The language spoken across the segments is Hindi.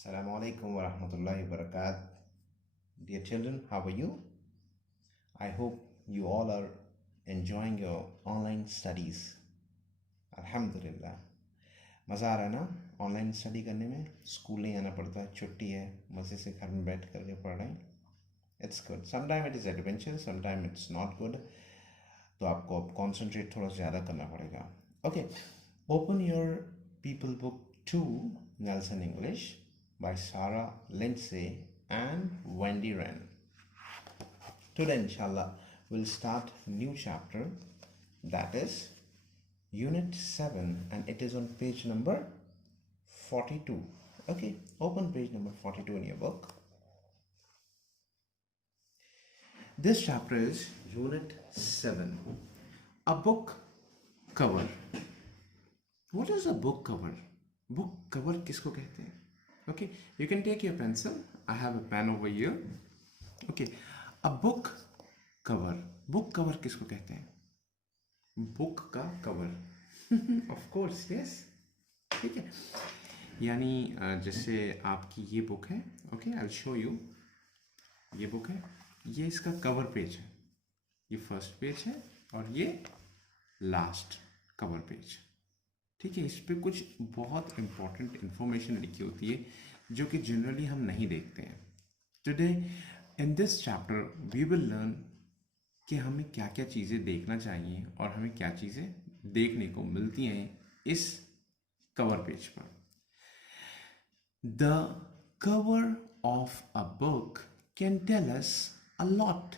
Assalamu alaikum wa rahmatullahi wa barakatuh. Dear children, how are you? I hope you all are enjoying your online studies. Alhamdulillah. मज़ा आ रहा है ना ऑनलाइन स्टडी करने में? स्कूल नहीं आना पड़ता, छुट्टी है, मज़े से घर में बैठ करके पढ़ रहे हैं. It's good. Sometime it is adventure, sometime it's not good. तो आपको अब कॉन्सेंट्रेट थोड़ा ज़्यादा करना पड़ेगा. Okay, open your people book 2 Nelson English by Sarah Lindsay and Wendy Wren. Today, inshallah, we'll start new chapter, that is Unit 7, and it is on page number 42. Okay, open page number 42 in your book. This chapter is Unit 7, a book cover. What is a book cover? Book cover किसको कहते हैं? Okay, you can take your pencil. I have a pen over here. Okay, a book cover. Book cover किसको कहते हैं? बुक का कवर. Of course, yes. ठीक है, यानी जैसे आपकी ये बुक है. Okay, I will show you. ये बुक है, ये इसका कवर पेज है. ये फर्स्ट पेज है और ये लास्ट कवर पेज. ठीक है, इस पे कुछ बहुत इंपॉर्टेंट इंफॉर्मेशन लिखी होती है जो कि जनरली हम नहीं देखते हैं. Today in this chapter we will learn कि हमें क्या क्या चीज़ें देखना चाहिए और हमें क्या चीज़ें देखने को मिलती हैं इस कवर पेज पर. The cover of a book can tell us a lot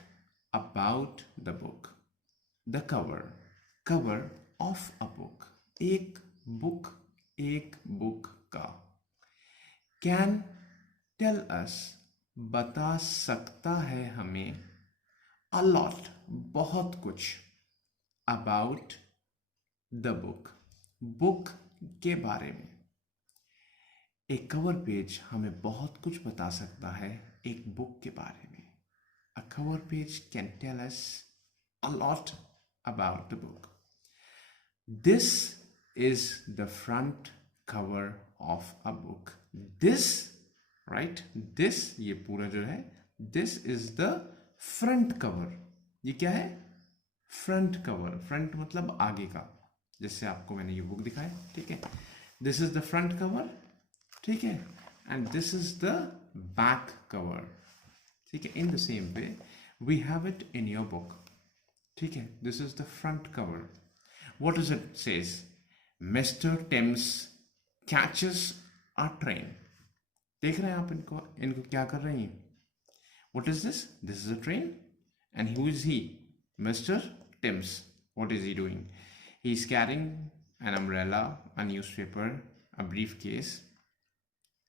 about the book. The cover of a book, एक बुक का. कैन टेल अस, बता सकता है हमें. अ लॉट, बहुत कुछ. अबाउट द बुक के बारे में. एक कवर पेज हमें बहुत कुछ बता सकता है एक बुक के बारे में. A cover page can tell us a lot about the book. This is the front cover of a book. This, right? This, ये पूरा जो है, this is the front cover. ये क्या है? Front cover. फ्रंट मतलब आगे का. जैसे आपको मैंने ये बुक दिखाया. ठीक है, this is the front cover. ठीक है, and this is the back cover. ठीक है, in the same way we have it in your book. ठीक है, this is the front cover. What is it says? Mr. Thames catches a train. देख रहे हैं आप इनको क्या कर रहे हैं? What is this? This is a train. And who is he? Mr. Thames. What is he doing? He is carrying an umbrella, a newspaper, a briefcase,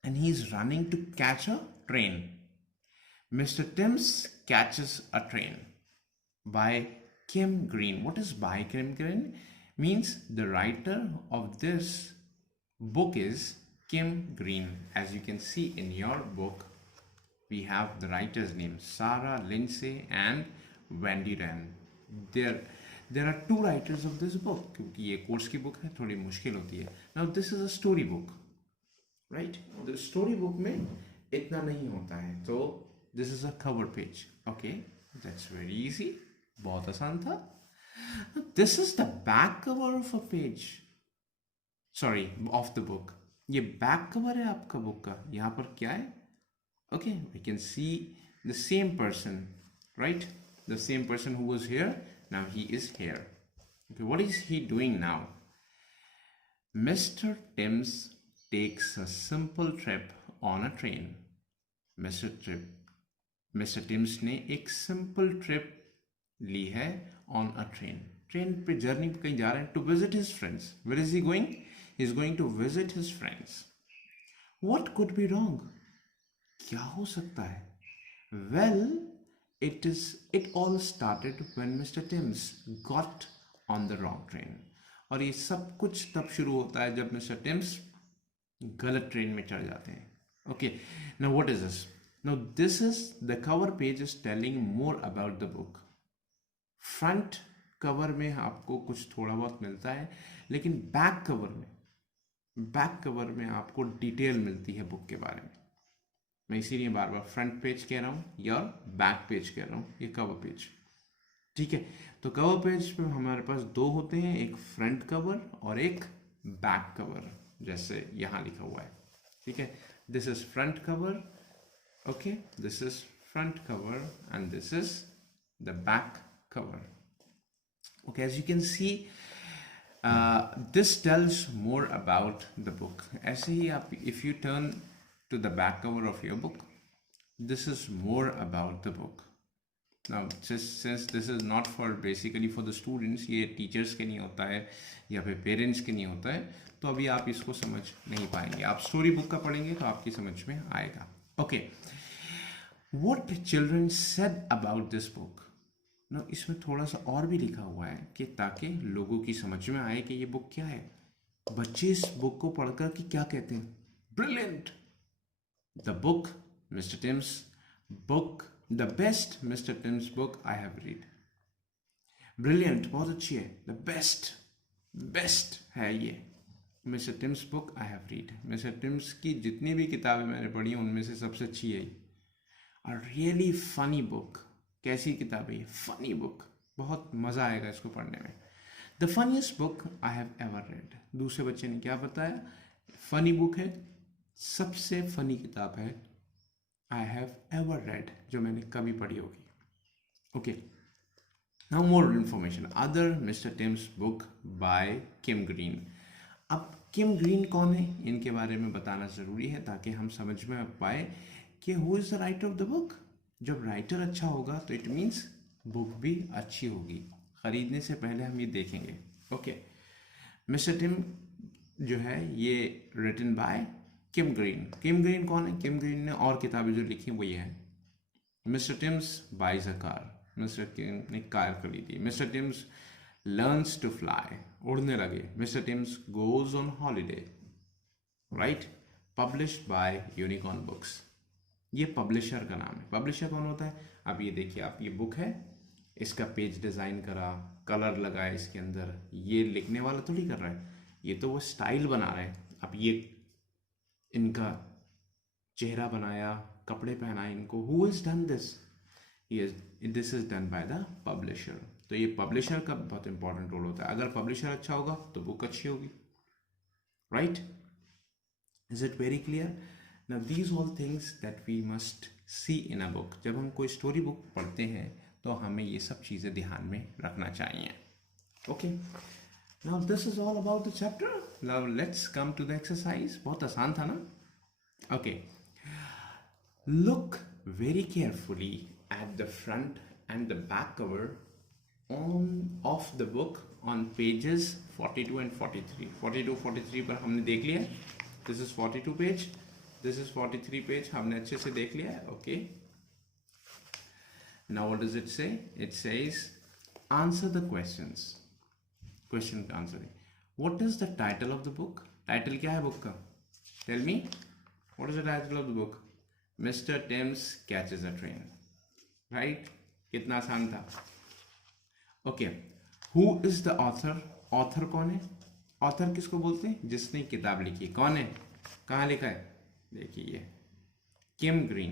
and he is running to catch a train. Mr. Thames catches a train. By Kim Green. What is by Kim Green? Means the writer of this book is Kim Green. As you can see in your book, we have the writer's name, Sarah Lindsay and Wendy Wren. There are two writers of this book, क्योंकि ये कोर्स की बुक है, थोड़ी मुश्किल होती है. Now this is a story book, right? The story book में इतना नहीं होता है, तो this is a cover page. Okay, that's very easy. बहुत आसान था. This is the back cover of a page. Sorry, of the book. ये back cover है आपका बुक का. यहाँ पर क्या है? Okay, we can see the same person, right? The same person who was here, now he is here. Okay, what is he doing now? Mr. Thames takes a simple trip on a train. Mr. Thames ने एक simple trip ली है on a train. ट्रेन पे जर्नी पे कहीं जा रहे हैं. to visit his friends. Where is he going? He is going to visit his friends. What could be wrong? क्या हो सकता है? Well, it all started when Mr. Thames got on the wrong train. और ये सब कुछ तब शुरू होता है जब Mr. Thames गलत ट्रेन में चढ़ जाते हैं. Okay, now what is this? Now this is the cover page is telling more about the book. Front cover में आपको कुछ थोड़ा बहुत मिलता है, लेकिन बैक कवर में आपको डिटेल मिलती है बुक के बारे में. मैं इसीलिए बार बार फ्रंट पेज कह रहा हूँ या बैक पेज कह रहा हूँ, ये कवर पेज। ठीक है, तो कवर पेज पे हमारे पास दो होते हैं, एक फ्रंट कवर और एक बैक कवर, जैसे यहाँ लिखा हुआ है। ठीक है, this is front cover, okay, this is front cover and this is the back cover. Okay, as you can see, this tells more about the book. ऐसे ही आप, if you turn to the back cover of your book, this is more about the book. Now, since this is not for basically for the students, ये teachers के नहीं होता है या फिर parents के नहीं होता है, तो अभी आप इसको समझ नहीं पाएंगे। आप स्टोरी बुक का पढ़ेंगे तो आपकी समझ में आएगा। Okay, what children said about this book? ना इसमें थोड़ा सा और भी लिखा हुआ है कि ताकि लोगों की समझ में आए कि ये बुक क्या है। बच्चे इस बुक को पढ़कर कि क्या कहते हैं, brilliant, the book Mr teams book, the best mister teams book I have read. Brilliant बहुत अच्छी है, द बेस्ट, बेस्ट है ये mister teams book I have read. Mister teams की जितनी भी किताबें मैंने पढ़ी हैं उनमें से सबसे अच्छी है। अ रियली फनी बुक, कैसी किताब है ये, फनी बुक, बहुत मज़ा आएगा इसको पढ़ने में। The funniest book I have ever read. दूसरे बच्चे ने क्या बताया, फनी बुक है, सबसे फनी किताब है आई हैव एवर रेड, जो मैंने कभी पढ़ी होगी। Okay, now more information, other Mr teams book by Kim green. अब किम ग्रीन कौन है, इनके बारे में बताना ज़रूरी है ताकि हम समझ में पाए कि who is the writer of the book. जब राइटर अच्छा होगा तो इट मीन्स बुक भी अच्छी होगी। खरीदने से पहले हम ये देखेंगे। ओके, मिस्टर टिम जो है ये written by Kim Green. Kim Green कौन है, किम ग्रीन ने और किताबें जो लिखी वो ये है, Mister Tims buys a car, Mister Tim ने कार खरीदी। Mister Tims learns to fly, उड़ने लगे। Mister Tims goes on holiday, right, published by Unicorn Books. ये पब्लिशर का नाम है। पब्लिशर कौन होता है, अब ये देखिए आप, ये बुक है, इसका पेज डिज़ाइन करा, कलर लगाया इसके अंदर, ये लिखने वाला थोड़ी कर रहा है, ये तो वो स्टाइल बना रहे हैं। अब ये इनका चेहरा बनाया, कपड़े पहनाए इनको, who is done this, this is done by the publisher. तो ये पब्लिशर का बहुत इंपॉर्टेंट रोल होता है। अगर पब्लिशर अच्छा होगा तो बुक अच्छी होगी, right? Is it very clear? Now these all things that we must see in a book. जब हम कोई स्टोरी बुक पढ़ते हैं तो हमें ये सब चीज़ें ध्यान में रखना चाहिए। Okay. Now this is all about the chapter. Now let's come to the exercise. बहुत आसान था ना? Okay. Look very carefully at the front and the back cover of the book on pages 42 and 43. 42, 43 पर हमने देख लिया। This is 42 page. This is 43 page, हमने अच्छे से देख लिया है। Okay, now what does it say? It says answer the questions. Question का आंसर है, what is the title of the book? Title क्या है बुक का? Tell me, what is the title of the book? Mr Tims catches a train, right? कितना आसान था। Okay, who is the author? Author कौन है? ऑथर किसको बोलते हैं? जिसने किताब लिखी। कौन है? कहाँ लिखा है? देखिए ये किम ग्रीन।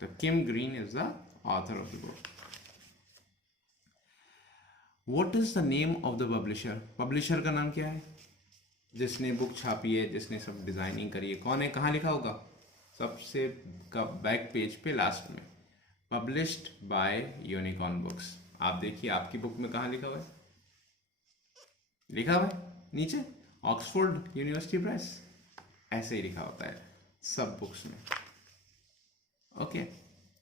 तो Kim Green is the author of the book. What is the name of the publisher? Publisher का नाम क्या है? जिसने बुक छापी है, जिसने सब डिजाइनिंग करी है, कौन है? कहाँ लिखा होगा? सबसे का बैक पेज पे लास्ट में, पब्लिश्ड बाय यूनिकॉर्न बुक्स। आप देखिए आपकी बुक में कहाँ लिखा हुआ है? लिखा हुआ है नीचे, ऑक्सफोर्ड यूनिवर्सिटी प्रेस, ऐसे ही लिखा होता है सब बुक्स में। ओके,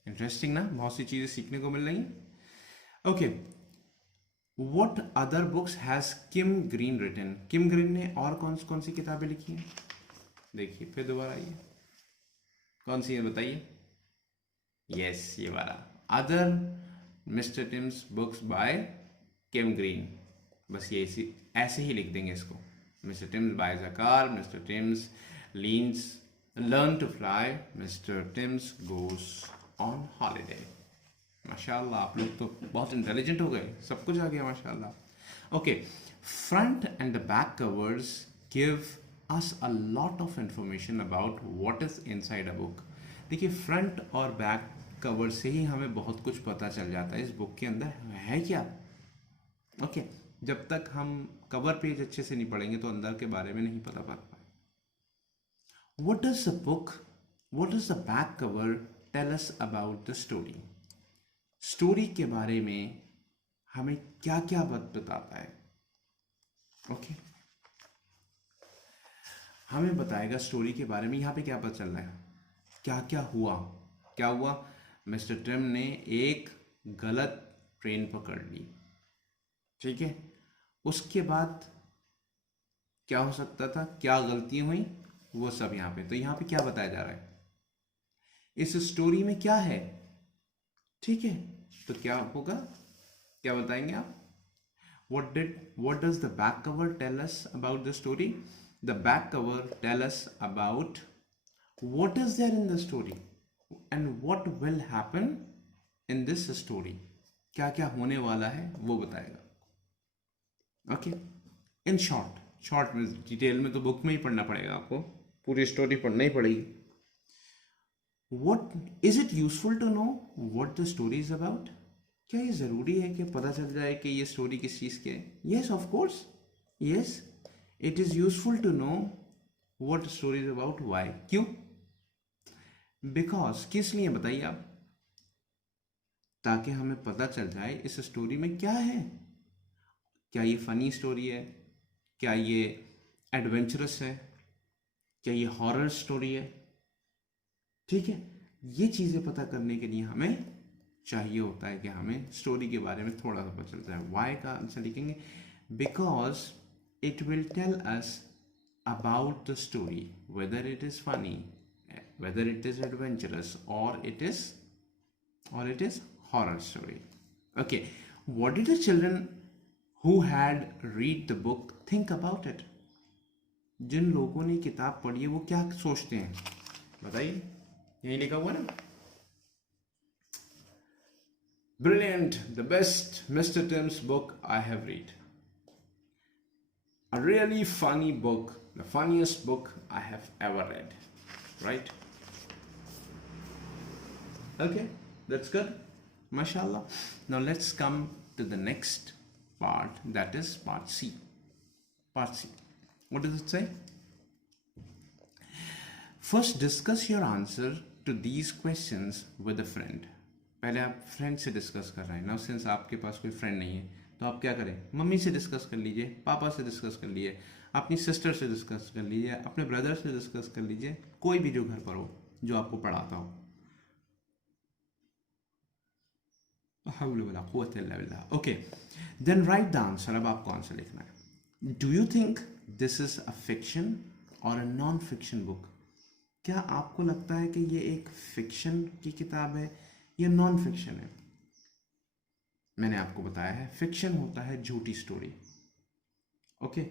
इंटरेस्टिंग ना, बहुत सी चीजें सीखने को मिल रही हैं। Okay, what other books has Kim Green written? Kim Green ने और कौन कौन सी किताबें लिखी हैं? देखिए फिर दोबारा आइए, कौन सी है बताइए? यस, ये वाला, other Mr Tims books by Kim Green. बस ये ऐसे ही लिख देंगे इसको, Mr Tims buys a car, Mr Tims learn to fly, Mr. Tims goes on holiday. माशाल्लाह, आप लोग तो बहुत इंटेलिजेंट हो गए, सब कुछ आ गया माशाल्लाह। Okay, front end the back covers give us a lot of information about what is inside a book. देखिए फ्रंट और बैक कवर से ही हमें बहुत कुछ पता चल जाता है इस बुक के अंदर है क्या। ओके, जब तक हम कवर पेज अच्छे से नहीं पढ़ेंगे तो अंदर के बारे में नहीं पता पड़ पाए। What does the book, what does the back cover tell us about the story? Story के बारे में हमें क्या क्या बताता है। ओके, हमें बताएगा स्टोरी के बारे में। यहाँ पे क्या पता चल रहा है, क्या क्या हुआ। क्या हुआ, मिस्टर टिम ने एक गलत ट्रेन पकड़ ली, ठीक है। उसके बाद क्या हो सकता था, क्या गलतियां हुई, वो सब यहाँ पे। तो यहाँ पे क्या बताया जा रहा है, इस स्टोरी में क्या है, ठीक है। तो क्या होगा, क्या बताएंगे आप। what does the back cover tell us about the story? The back cover tell us about what is there in the story and what will happen in this story. क्या क्या होने वाला है वो बताएगा। ओके, इन शॉर्ट में, डिटेल में तो बुक में ही पढ़ना पड़ेगा आपको, पूरी स्टोरी पढ़ना ही पड़ेगी। What is it useful to know what the story is about? क्या ये ज़रूरी है कि पता चल जाए कि ये स्टोरी किस चीज़ की है? Yes, of course. Yes, it is useful to know what story is about. Why? क्यों? Because, किस लिए बताइए आप, ताकि हमें पता चल जाए इस स्टोरी में क्या है। क्या ये फनी स्टोरी है, क्या ये एडवेंचरस है, क्या ये हॉरर स्टोरी है, ठीक है। ये चीज़ें पता करने के लिए हमें चाहिए होता है कि हमें स्टोरी के बारे में थोड़ा सा पता चलता है। वाई का आंसर लिखेंगे, because it will tell us about the story, whether it is funny, whether it is adventurous, और it is horror story. Okay, what did the children who had read the book think about it? जिन लोगों ने किताब पढ़ी है वो क्या सोचते हैं, बताइए। यही लिखा हुआ ना, Brilliant, the best Mr. Tim's book I have read. A really funny book, the funniest book I have ever read. Right? Okay, that's good. MashaAllah. Now let's come to the next part, that is part C. Part C. What does it say? First, discuss your answer to these questions with a friend. पहले आप फ्रेंड से डिस्कस कर रहे हैं ना, सिंस आपके पास कोई फ्रेंड नहीं है तो आप क्या करें, मम्मी से डिस्कस कर लीजिए, पापा से डिस्कस कर लीजिए, अपनी सिस्टर से डिस्कस कर लीजिए, अपने ब्रदर से डिस्कस कर लीजिए, कोई भी जो घर पर हो, जो आपको पढ़ाता हो। Okay, then write the answer. अब आपको आंसर लिखना है। Do you think this is a fiction और अ नॉन फिक्शन बुक? क्या आपको लगता है कि ये एक फिक्शन की किताब है या नॉन फिक्शन है? मैंने आपको बताया है फिक्शन होता है झूठी स्टोरी, ओके।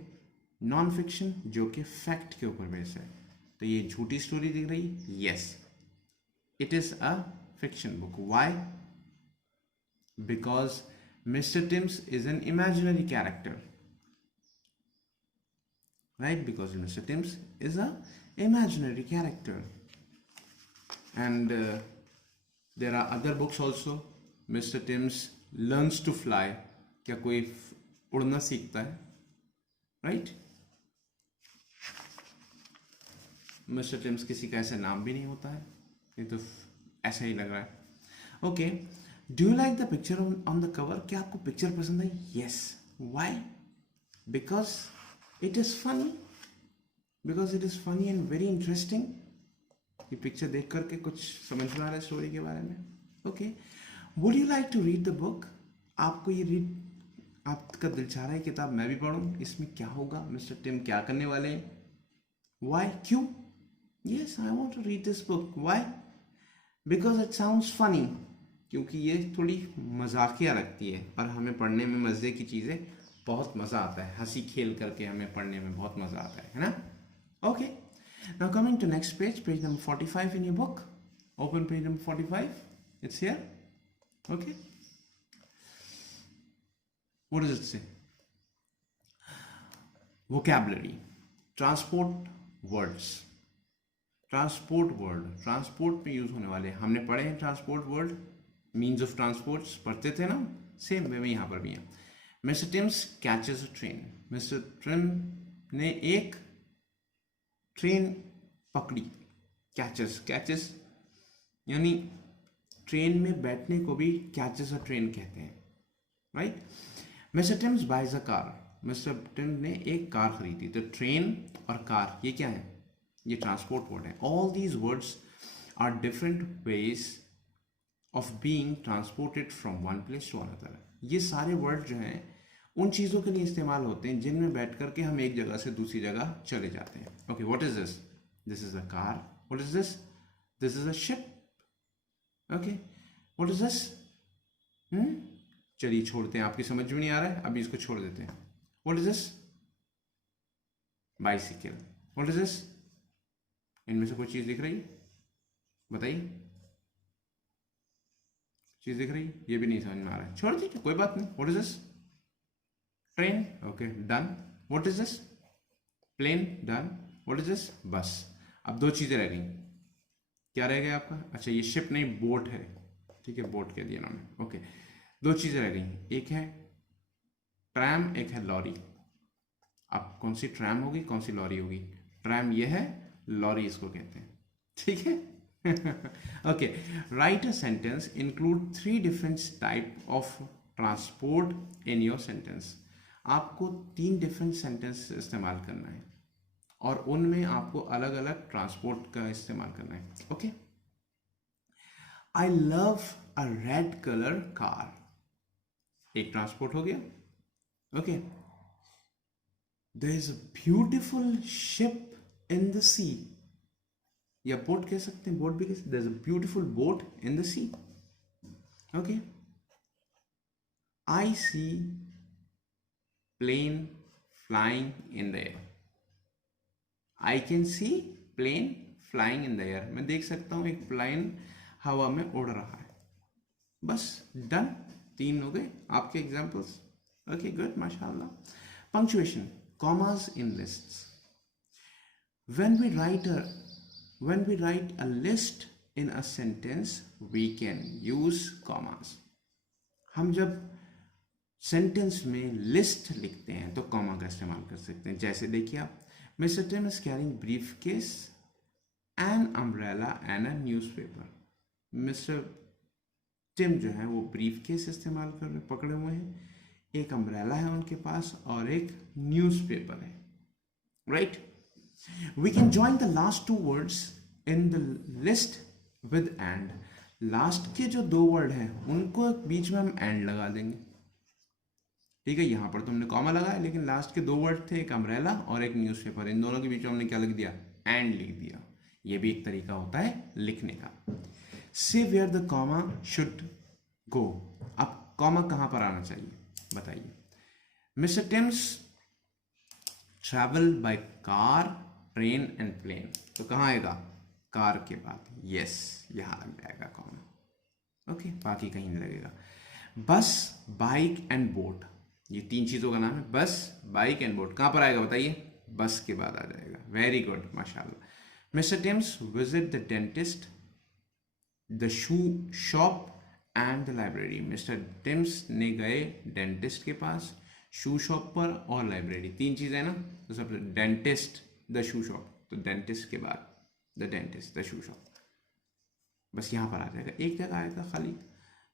नॉन फिक्शन जो कि फैक्ट के ऊपर बेस है। तो ये झूठी स्टोरी दिख रही, yes, it is a fiction book. Why? Because mister teams is an imaginary character, right? Because Mr. Timms is a imaginary character, and there are other books also. Mr. Timms learns to fly. क्या कोई उड़ना सीखता है, right? Mr. Timms किसी का ऐसा नाम भी नहीं होता है, ये तो ऐसा ही लग रहा है। Okay, do you like the picture on the cover? क्या आपको पिक्चर पसंद है? Yes. Why? Because it is funny. Because it is funny and very interesting. ये पिक्चर देख करके कुछ समझ में आ रहा है स्टोरी के बारे में। Okay, would you like to read the book? आपको ये रीड, आपका दिल चाह रहा है किताब मैं भी पढ़ूँ, इसमें क्या होगा, मिस्टर टिम क्या करने वाले हैं? वाई, क्यों? Yes, I want to read this book. Why? Because it sounds funny, क्योंकि ये थोड़ी मजाकिया लगती है और हमें पढ़ने में मज़े की चीज़ें बहुत मज़ा आता है, हंसी खेल करके हमें पढ़ने में बहुत मज़ा आता है ना। Okay, now coming to next page, page number 45 in your book. Open page number 45. It's here. Okay. What does it say? Vocabulary. Transport words. Transport word, transport में यूज होने वाले हमने पढ़े हैं। Transport word means of transport पढ़ते थे ना, सेम वे में यहाँ पर भी है। Mister Tims catches a train, Mister Tim ने एक ट्रेन पकड़ी। कैचेस, कैचेस यानी ट्रेन में बैठने को भी कैचेस अ ट्रेन कहते हैं, right. Mister Tims buys a car, Mister Tim ने एक कार खरीदी। तो ट्रेन और कार ये क्या है, ये ट्रांसपोर्ट वर्ड है। All these words are different ways of being transported from one place to another. ये सारे वर्ड जो हैं उन चीज़ों के लिए इस्तेमाल होते हैं जिनमें बैठ करके हम एक जगह से दूसरी जगह चले जाते हैं। Okay, what is this? This is a car. What is this? This is a ship. Okay, what is this? चलिए छोड़ते हैं, आपकी समझ में नहीं आ रहा है, अभी इसको छोड़ देते हैं। What is this? Bicycle. What is this? इनमें से कोई चीज दिख रही है? बताइए, चीज दिख रही है? ये भी नहीं समझ में आ रहा है, छोड़ दीजिए, कोई बात नहीं। What is this? Train. Okay, done. What is this? Plane. Done. What is this? Bus. अब दो चीजें रह गई, क्या रह गया आपका? अच्छा, ये शिप नहीं, बोट है, ठीक है, बोट कह दिया इन्होंने। ओके, दो चीजें रह गई, एक है ट्रैम, एक है लॉरी। अब कौन सी ट्रैम होगी, कौन सी लॉरी होगी? ट्रैम ये है, लॉरी इसको कहते हैं, ठीक है। Okay, right a sentence include 3 different type of transport in your sentence. आपको 3 डिफरेंट सेंटेंस इस्तेमाल करना है और उनमें आपको अलग अलग ट्रांसपोर्ट का इस्तेमाल करना है। Okay, I love a red colour car, एक ट्रांसपोर्ट हो गया। Okay, there is a beautiful ship in the sea, या बोट कह सकते हैं, बोट भी कह सकते हैं। There is a beautiful boat in the sea. Okay, I see plane flying in the air, I can see plane flying in the air, मैं देख सकता हूं एक प्लेन हवा में उड़ रहा है। बस, डन। 3 हो गए आपके एग्जाम्पल्स। ओके, गुड, माशाल्लाह। Punctuation, commas in lists. when we write a when we write a list in a sentence we can use commas। हम जब सेंटेंस में लिस्ट लिखते हैं तो कॉमा का इस्तेमाल कर सकते हैं। जैसे देखिए आप, Mister Tim is carrying briefcase an umbrella and a newspaper. Mister Tim जो है वो ब्रीफ केस इस्तेमाल कर पकड़े हुए हैं, एक अम्ब्रेला है उनके पास और एक न्यूज़पेपर है, right. We can join the last 2 words in the list with and। Last के जो 2 वर्ड हैं उनको बीच में हम एंड लगा देंगे, ठीक है। यहां पर तुमने कॉमा लगाया, लेकिन लास्ट के 2 वर्ड थे, एक अम्ब्रेला और एक न्यूज़पेपर, इन दोनों के बीच में हमने क्या लिख दिया? एंड लिख दिया। ये भी एक तरीका होता है लिखने का। Say where the comma should go, अब कॉमा कहां पर आना चाहिए बताइए। Mister Tims travel by car, train and plane, तो कहाँ आएगा? कार के बाद, यस, यहां लग जाएगा कॉमा। ओके, बाकी कहीं नहीं लगेगा। बस, बाइक एंड बोट, ये 3 चीजों का नाम है। बस, बाइक एंड बोट कहां पर आएगा बताइए? बस के बाद आ जाएगा। वेरी गुड, माशाल्लाह। Mister teams visit the dentist, the shoe shop and the library. Mister teams ने गए डेंटिस्ट के पास, शू शॉप पर और लाइब्रेरी। 3 चीजें ना, तो सबसे डेंटिस्ट, द शू शॉप, तो डेंटिस्ट के बाद the dentist, the shoe shop, बस यहां पर आ जाएगा, एक जगह आएगा खाली।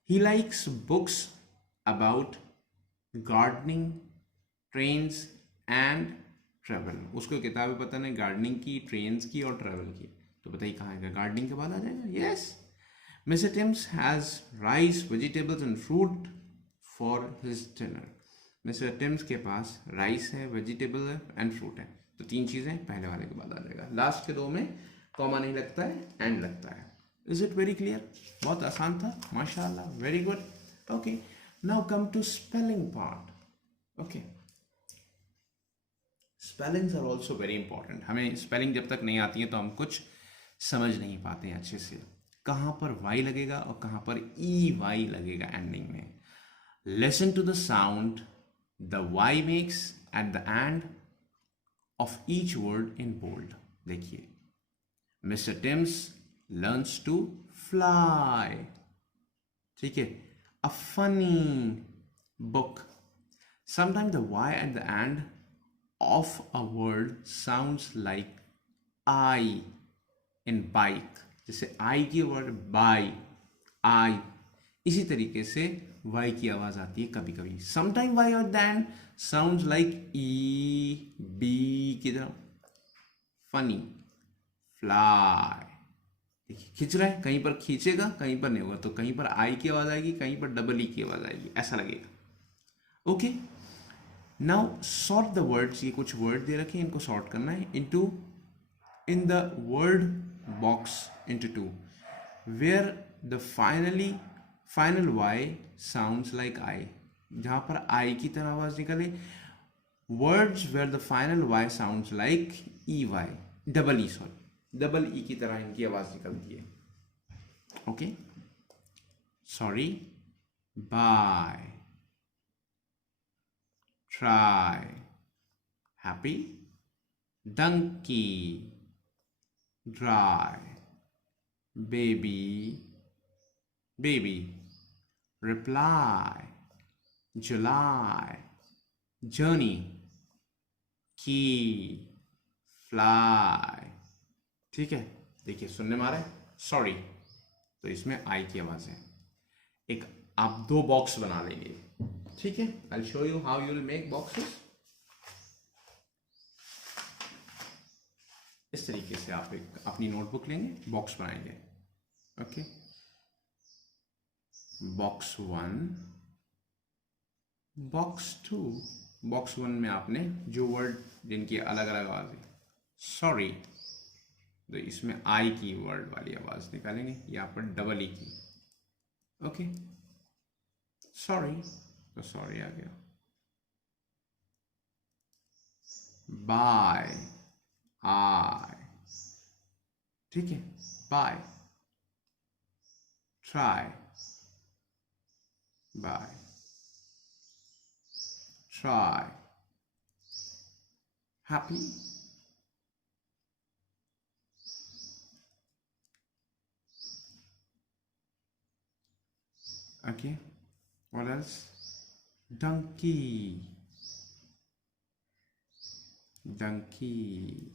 He likes books about gardening, trains and travel. उसको किताबें पता नहीं गार्डनिंग की, ट्रेन्स की और ट्रेवल की, तो बताइए कहाँ आएगा? गार्डनिंग के बाद आ जाएगा, yes. Mister teams has rice, vegetables and fruit for his dinner. Mister teams के पास राइस है, वेजिटेबल है एंड फ्रूट है, तो 3 चीजें पहले वाले के बाद आ जाएगा। लास्ट के 2 में कॉमा नहीं लगता है, एंड लगता है। Is it very clear? बहुत आसान था, माशाल्लाह, very good. Okay, now come to spelling part. Okay, spellings are also very important. हमें स्पेलिंग जब तक नहीं आती है तो हम कुछ समझ नहीं पाते हैं अच्छे से, कहाँ पर वाई लगेगा और कहाँ पर ई वाई लगेगा एंडिंग में। Listen to the sound the Y makes at the end of each word in bold। देखिए, Mister Tims learns to fly, ठीक है। A funny book, sometime the Y at the end of a word sounds like I in bike, जैसे आई की वर्ड बाई, आई, इसी तरीके से वाई की आवाज आती है कभी कभी। समटाइम वाई और then sounds like E B की तरह। फनी, फ्लाई, देखिए खींच रहा है, कहीं पर खींचेगा कहीं पर नहीं होगा, तो कहीं पर आई की आवाज आएगी, कहीं पर डबल ई की आवाज आएगी, ऐसा लगेगा। Okay, now sort the words, ये कुछ वर्ड दे रखे हैं, इनको सॉर्ट करना है into, in the word box into two, where the final y sounds like I, जहां पर I की तरह आवाज निकले। words where the final y sounds like EY, double E, sorry double E की तरह इनकी आवाज निकलती है। Okay, sorry, by, try, happy, donkey, dry, baby, baby, reply, July, journey, key, fly, ठीक है। देखिए सुनने में आ रहा है, सॉरी, तो इसमें आई की आवाज है। एक आप दो बॉक्स बना लेंगे, ठीक है। I will show you how you will make boxes. इस तरीके से आप एक अपनी नोटबुक लेंगे, बॉक्स बनाएंगे। Okay, box 1, box 2। बॉक्स 1 में आपने जो वर्ड जिनकी अलग अलग आवाज है, सॉरी, तो इसमें आई की वर्ड वाली आवाज निकालेंगे, यहाँ पर डबल ई की। ओके, सॉरी, तो सॉरी आ गया। बाय, आई, ठीक है, by, try, by, try, happy, okay, what else? Donkey, donkey,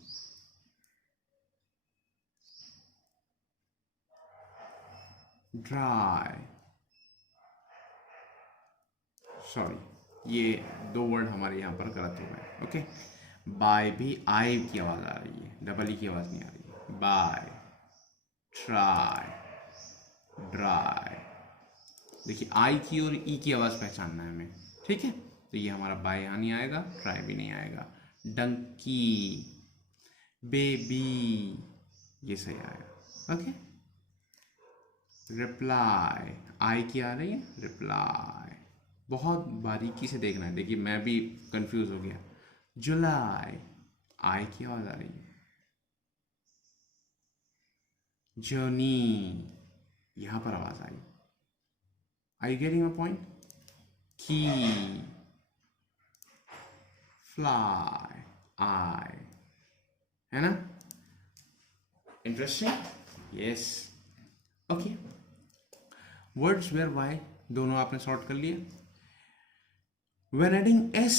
dry, sorry, ये दो वर्ड हमारे यहाँ पर गलत हो गए। ओके, बाय भी आई की आवाज़ आ रही है, डबल ई की आवाज़ नहीं आ रही है। बाय, ट्राई, ड्राई, देखिए आई की और ई की आवाज़ पहचानना है हमें, ठीक है। तो ये हमारा बाय यहाँ नहीं आएगा, ट्राई भी नहीं आएगा। डंकी, बेबी, ये सही आएगा। ओके, रिप्लाई, आई की आ रही है, रिप्लाई, बहुत बारीकी से देखना है। देखिए मैं भी कंफ्यूज हो गया। जुलाई, आई की आवाज आ रही है। जर्नी, यहां पर आवाज आई। I getting my point? Key, fly, eye, है ना? Interesting, yes. Okay, words where Y दोनों आपने सॉर्ट कर लिए। When adding S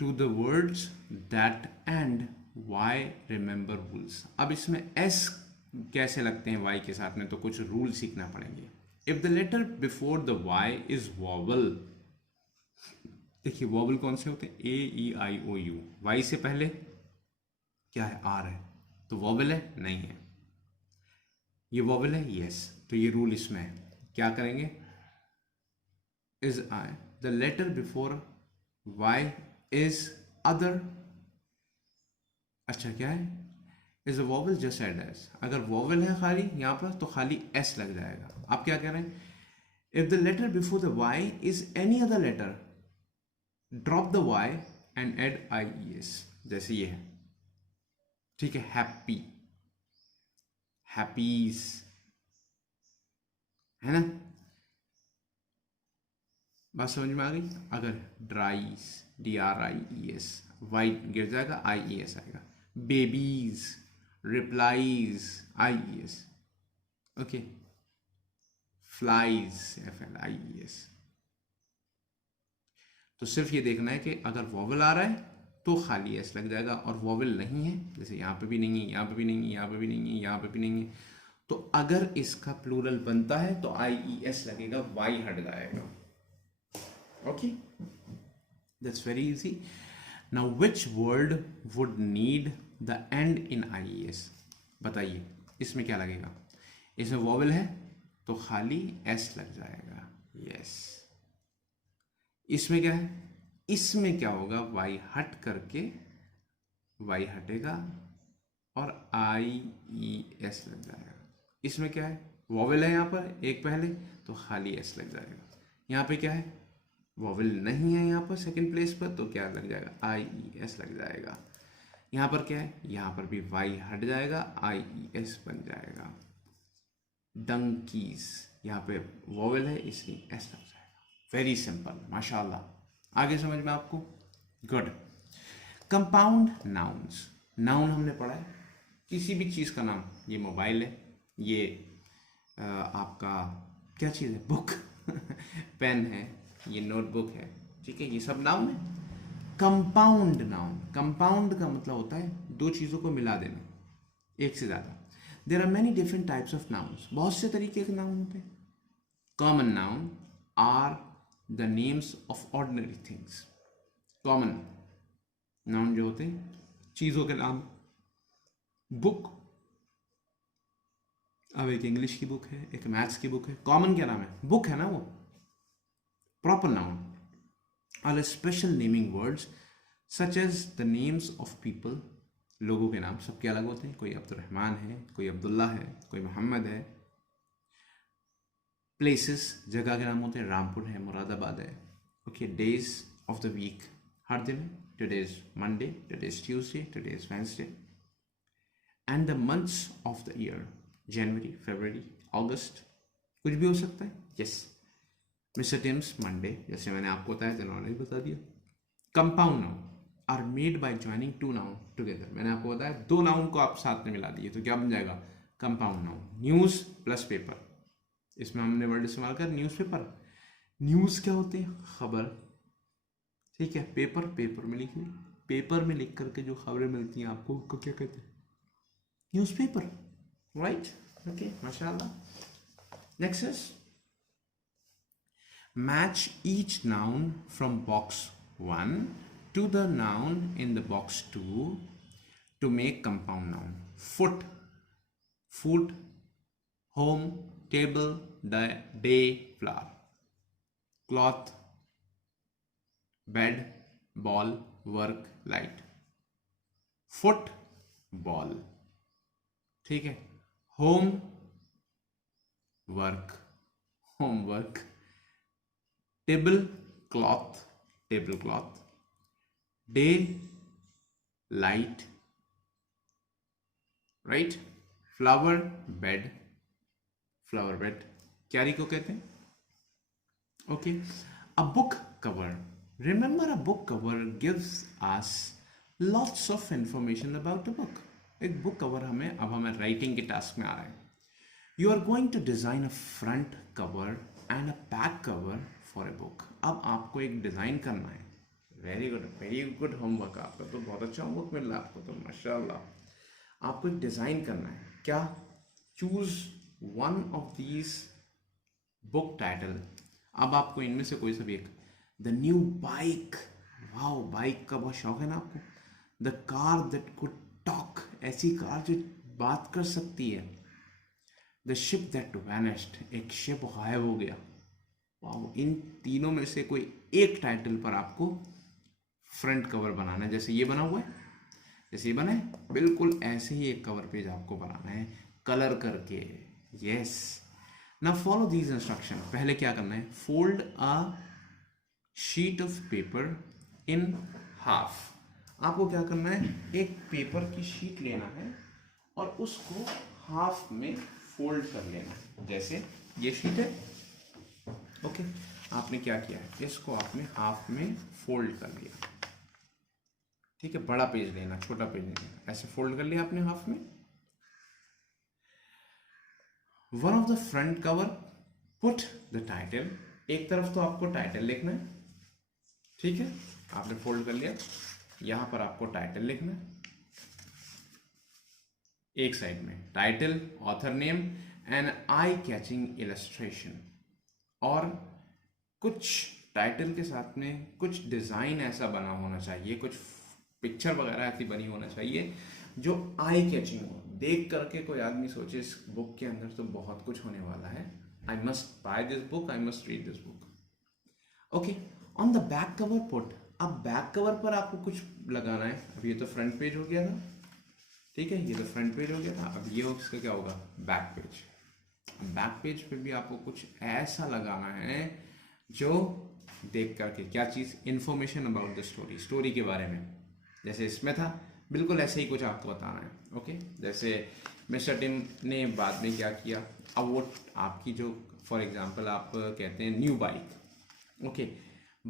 to the words that end Y, remember rules. अब इसमें S कैसे लगते हैं Y के साथ में, तो कुछ रूल सीखना पड़ेंगे। If the letter before the Y is vowel, देखिए vowel कौन से होते हैं? A, E, I, O, U। Y से पहले क्या है? R है, तो vowel है? नहीं है। ये vowel है? Yes। तो ये रूल इसमें है, क्या करेंगे? Is I, the letter before Y is other, अच्छा क्या है? Is a vowel just add S, अगर vowel है खाली यहाँ पर तो खाली S लग जाएगा। आप क्या कह रहे हैं? If the letter before the Y is any other letter, drop the Y and add IES, जैसे ये है, ठीक है। हैप्पी, हैप्पीज, है ना? बात समझ में आ गई? अगर ड्राइस, DRIES, वाई गिर जाएगा, IES आएगा। Babies, replies IES, okay, flies FLIES। तो सिर्फ ये देखना है कि अगर वॉवल आ रहा है तो खाली एस लग जाएगा, और वॉवल नहीं है, जैसे यहाँ पे भी नहीं है, यहाँ पे भी नहीं है, यहाँ पे भी नहीं है, यहाँ पे भी नहीं है, तो अगर इसका प्लूरल बनता है तो IES लगेगा, वाई हट जाएगा। Okay, that's very easy. Now which word would need the and in IES? बताइए इसमें क्या लगेगा? इसमें वॉवल है तो खाली एस लग जाएगा, यस। इसमें क्या है? इसमें क्या होगा? वाई हट करके वाई हटेगा और IES लग जाएगा। इसमें क्या है? वॉवल है यहाँ पर एक पहले, तो खाली एस लग जाएगा। यहाँ पे क्या है? वॉवल नहीं है यहाँ पर सेकंड प्लेस पर, तो क्या लग जाएगा? IES लग जाएगा। यहाँ पर क्या है? यहाँ पर भी वाई हट जाएगा, IES बन जाएगा। डंकीज, यहाँ पे वॉवल है इसलिए एस लग जाएगा। वेरी सिंपल, माशाल्लाह। आगे समझ में आपको? गुड। कंपाउंड नाउन्स, नाउन हमने पढ़ा है किसी भी चीज़ का नाम। ये मोबाइल है, ये आपका क्या चीज़ है? बुक पेन है, ये नोटबुक है, ठीक है, ये सब नाउन है। कंपाउंड नाउन, कंपाउंड का मतलब होता है दो चीज़ों को मिला देना, एक से ज़्यादा। There are many different types of nouns, बहुत से तरीके के नाउन होते हैं। Common noun are the names of ordinary things. Common noun जो होते हैं चीज़ों के नाम। बुक, अब एक इंग्लिश की बुक है, एक मैथ्स की बुक है, कॉमन क्या नाम है? बुक है ना वो। Proper noun are special naming words such as the names of people. लोगों के नाम सबके अलग होते हैं, कोई अब्दुलरहमान है, कोई अब्दुल्ला है, कोई मोहम्मद है। प्लेसेस, जगह के नाम होते हैं, रामपुर है, मुरादाबाद है। Okay, days of the week, हर दिन, today is Monday, today is Tuesday, today is Wednesday. And the months of the year, January, February, August, कुछ भी हो सकता है। यस, मिस्टर टिम्स मंडे, जैसे मैंने आपको बताया, जनवरी बता दिया। Compound noun are made by joining two noun together. मैंने आपको बताया दो नाउन को आप साथ में मिला दिए तो क्या बन जाएगा? Compound noun. News plus paper, इसमें हमने वर्ड इस्तेमाल कर न्यूज़पेपर। न्यूज़ क्या होते हैं? खबर, ठीक है। पेपर, पेपर में लिखिए, पेपर में लिख करके जो खबरें मिलती हैं आपको उसको क्या कहते हैं? Newspaper, right? ओके, माशाल्लाह। Next is match each noun from box 1 to the noun in the box 2 to make compound noun. Foot, food, home, table, day, flower. Cloth, bed, ball, work, light. Foot, ball, ठीक है। home, work, homework. Table, cloth, table cloth. Day, light, right. Flower, bed, flower bed. क्यारी को कहते हैं, okay. A book cover, remember a book cover gives us lots of information about a book. एक बुक कवर हमें, अब हमें राइटिंग के टास्क में आ रहा है। You are going to design a front cover and a back cover for a book. अब आपको एक डिज़ाइन करना है। वेरी गुड होमवर्क आपका, तो बहुत अच्छा होमवर्क मिल रहा है आपको तो, माशाल्लाह। आपको एक डिज़ाइन करना है, क्या? Choose one of these book title. अब आपको इनमें से कोई सा भी एक। The new bike, wow, bike का बहुत शौक है ना आपको। The car that could talk, ऐसी कार जो बात कर सकती है। द शिप दैट वैनिश्ड, एक शिप गायब हो गया। इन तीनों में से कोई एक टाइटल पर आपको फ्रंट कवर बनाना है। जैसे ये बना हुआ है, जैसे ये बना है, बिल्कुल ऐसे ही एक कवर पेज आपको बनाना है कलर करके। Yes, now follow these instruction. पहले क्या करना है? Fold a sheet of paper in half. आपको क्या करना है? एक पेपर की शीट लेना है और उसको हाफ में फोल्ड कर लेना है। जैसे ये शीट है, ओके, आपने क्या किया है? इसको आपने हाफ में फोल्ड कर लिया, ठीक है। बड़ा पेज लेना, छोटा पेज लेना, ऐसे फोल्ड कर लिया आपने हाफ में। One of the front cover put the title, एक तरफ तो आपको टाइटल लिखना है, ठीक है, आपने फोल्ड कर लिया, यहां पर आपको टाइटल लिखना है, एक साइड में title, author name and eye catching illustration, और कुछ टाइटल के साथ में कुछ डिज़ाइन ऐसा बना होना चाहिए, कुछ पिक्चर वगैरह ऐसी बनी होना चाहिए जो आई कैचिंग हो, देख करके कोई आदमी सोचे इस बुक के अंदर तो बहुत कुछ होने वाला है, I must by this book, I must read this book. Okay, on the back cover put, अब बैक कवर पर आपको कुछ लगाना है, अब ये तो फ्रंट पेज हो गया था, ठीक है, ये तो फ्रंट पेज हो गया था, अब ये उसका क्या होगा, बैक पेज। बैक पेज पे भी आपको कुछ ऐसा लगाना है जो देख करके क्या चीज़, information about the story, story के बारे में, जैसे इसमें था बिल्कुल ऐसे ही कुछ आपको बताना है। ओके, जैसे मिस्टर टिम ने बाद में क्या किया, अब वो आपकी जो फॉर एग्जांपल आप कहते हैं न्यू बाइक, ओके,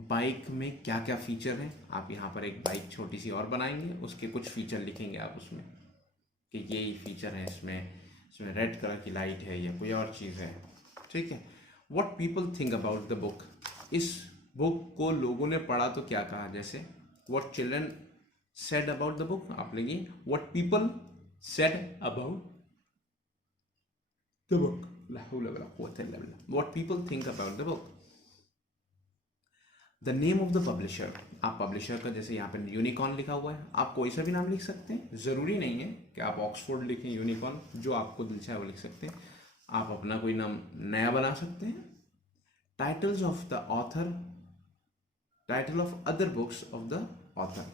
बाइक में क्या क्या फीचर हैं, आप यहाँ पर एक बाइक छोटी सी और बनाएंगे, उसके कुछ फीचर लिखेंगे आप उसमें कि ये फीचर है इसमें, इसमें रेड कलर की लाइट है या कोई और चीज़ है, ठीक है। What people think about the book, इस बुक को लोगों ने पढ़ा तो क्या कहा, जैसे what children said about the book, आप लिखिए what people said about the book, what people think about the book. The name of the publisher, आप पब्लिशर का जैसे यहाँ पे यूनिकॉर्न लिखा हुआ है, आप कोई सा भी नाम लिख सकते हैं, ज़रूरी नहीं है कि आप ऑक्सफोर्ड लिखें, यूनिकॉर्न, जो आपको दिल चाहे वो लिख सकते हैं, आप अपना कोई नाम नया बना सकते हैं। Titles of the author, title of other books of the author,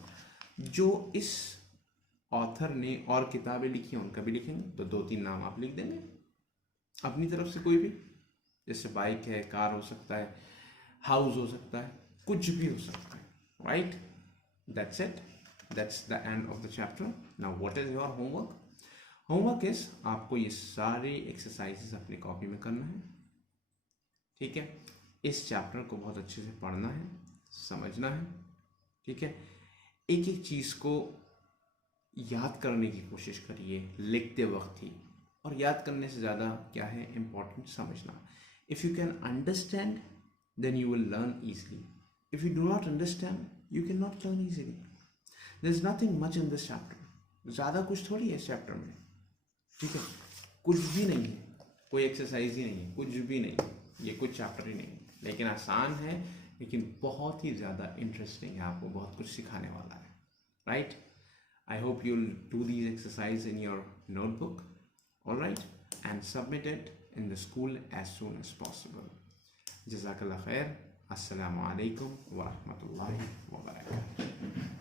जो इस ऑथर ने और किताबें लिखी हैं उनका भी लिखेंगे, तो 2-3 नाम आप लिख देंगे अपनी तरफ से, कोई भी, जैसे बाइक है, कार हो सकता है, हाउस हो सकता है, कुछ भी हो सकता है, right, that's it, that's the end of the chapter. Now what is your homework, homework is आपको ये सारी एक्सरसाइजेस अपनी कॉपी में करना है, ठीक है, इस चैप्टर को बहुत अच्छे से पढ़ना है, समझना है, ठीक है, एक एक चीज़ को याद करने की कोशिश करिए लिखते वक्त ही, और याद करने से ज़्यादा क्या है इम्पोर्टेंट, समझना। If you can understand then you will learn easily. If you do not understand, you cannot learn easily. There is nothing much in this chapter. ज़्यादा कुछ थोड़ी है इस चैप्टर में, ठीक है, कुछ भी नहीं है, कोई एक्सरसाइज ही नहीं है, कुछ भी नहीं है, ये कुछ चैप्टर ही नहीं है, लेकिन आसान है, लेकिन बहुत ही ज़्यादा इंटरेस्टिंग है, आपको बहुत कुछ सिखाने वाला है, right. I hope you will do these exercise in your notebook, alright, and submit it in the school as soon as possible. जज़ाकल्लाह खैर, अस्सलामु अलैकुम व रहमतुल्लाहि व बरकातुहू।